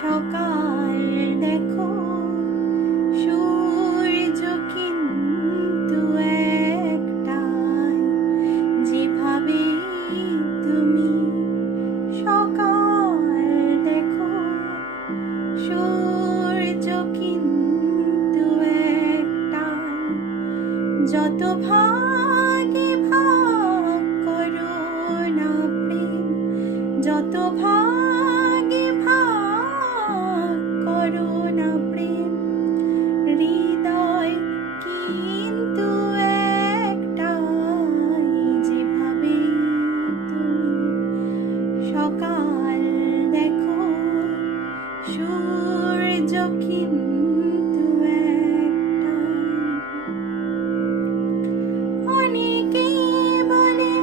সকাল দেখো, সূর্য কিন্তু একটাই। যেভাবে তুমি সকাল দেখো, সূর্য কিন্তু একটাই। যত ভাগে ভাগ করো না প্রেম, যত ভাগে ভাগ করো না প্রেম, হৃদয় কিন্তু একটাই। যেভাবে তুমি সকাল দেখো, সূর্য কিন্তু একটাই। অনেকেই বলে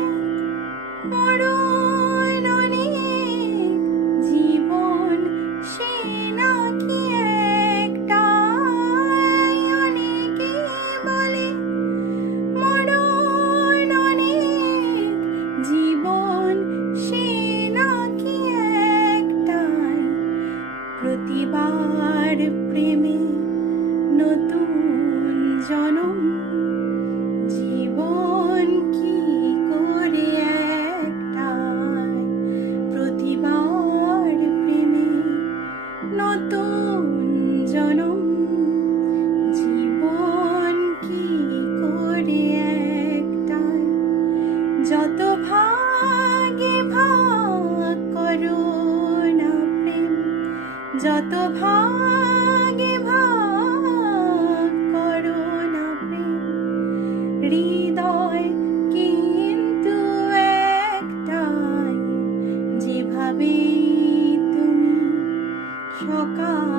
মরণ অনেক, জীবন সে নাকি একটাই। অনেকেই বলে মরণ অনেক, জীবন সে নাকি একটাই। প্রতিবার প্রেমে নতুন জনম, জীবন কি করে একটাই। প্রতিবার প্রেমে নতুন জনম, জীবন কি করে একটাই। যত ভাগে ভাগ করো না প্রেম, যত ভাগে ভাগ করো না প্রেম, হৃদয় কিন্তু একটাই। যেভাবে তুমি সকাল